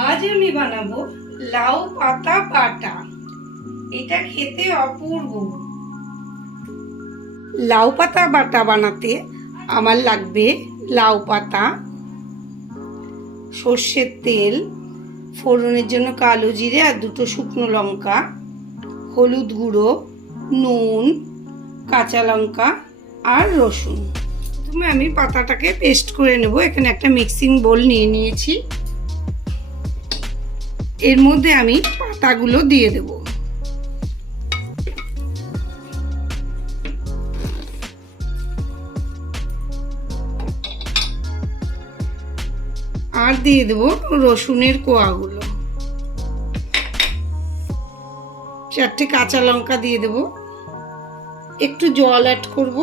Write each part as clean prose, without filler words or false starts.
আজ আমি বানাবো লাউ পাতা বাটা। এটা খেতে অপূর্ব। লাউ পাতা বাটা বানাতে আমার লাগবে লাউ পাতা, সর্ষের তেল, ফোড়নের জন্য কালো জিরে আর দুটো শুকনো লঙ্কা, হলুদ গুঁড়ো, নুন, কাঁচা লঙ্কা আর রসুন। প্রথমে আমি পাতাটাকে পেস্ট করে নেব। এখানে একটা মিক্সিং বোল নিয়ে নিয়েছি। এর মধ্যে আমি পাতাগুলো দিয়ে দেব। আর দিয়ে দেব রসুনের কোয়াগুলো, 4টে কাঁচা লঙ্কা দিয়ে দেব, একটু জল অ্যাড করব।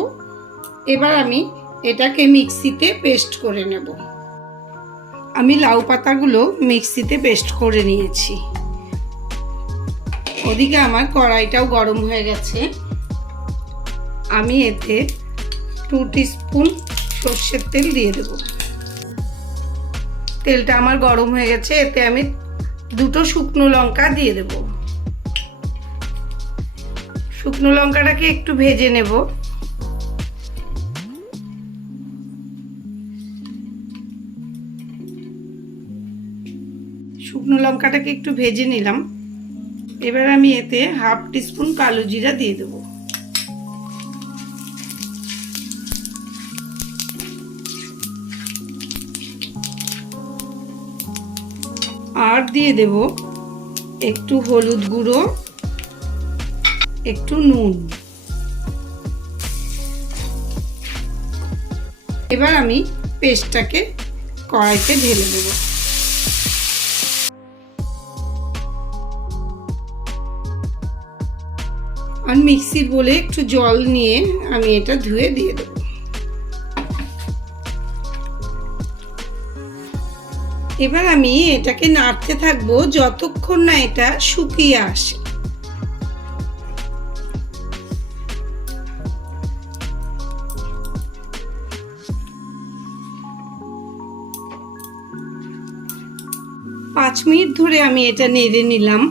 এবার আমি এটাকে মিক্সিতে পেস্ট করে নেব। আমি লাউ পাতাগুলো মিক্সিতে পেস্ট করে নিয়েছি। ওদিকে আমার কড়াইটাও গরম হয়ে গেছে। আমি এতে 2 টিস্পুন সর্ষের তেল দিয়ে দেব। তেলটা আমার গরম হয়ে গেছে। এতে আমি 2টো শুকনো লঙ্কা দিয়ে দেব। শুকনো লঙ্কাটাকে একটু ভেজে নেব। শুকনো লঙ্কাটাকে একটু ভেজে নিলাম। এবার আমি এতে 1/2 টিস্পুন কালো জিরা দিয়ে দেব। আর দিয়ে দেব একটু হলুদ গুঁড়ো, একটু নুন। এবার আমি পেস্টটাকে কড়াইতে ঢেলে দেব। আর মিক্সির বলে একটু জল নিয়ে আমি এটা ধুয়ে দিয়ে দেব। এবার আমি এটাকে নাড়তে থাকবো যতক্ষণ না এটা শুকিয়ে আসে। পাঁচ মিনিট ধরে আমি এটা নেড়ে নিলাম।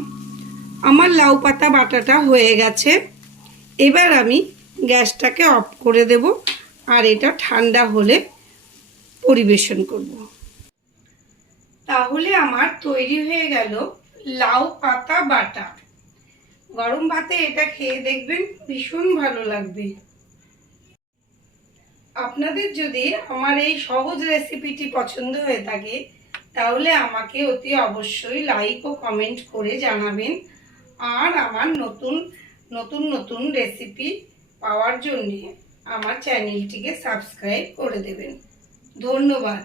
আমার লাউ পাতা বাটাটা হয়ে গেছে। এবার আমি গ্যাসটাকে অফ করে দেব আর এটা ঠান্ডা হলে পরিবেশন করব। তাহলে আমার তৈরি হয়ে গেল লাউ পাতা বাটা। গরম ভাতে এটা খেয়ে দেখবেন, ভীষণ ভালো লাগবে। আপনাদের যদি আমার এই সহজ রেসিপিটি পছন্দ হয়ে থাকে তাহলে আমাকে অতি অবশ্যই লাইক ও কমেন্ট করে জানাবেন। আর আমার নতুন রেসিপি পাওয়ার জন্য আমার চ্যানেলটিকে সাবস্ক্রাইব করে দেবেন। ধন্যবাদ।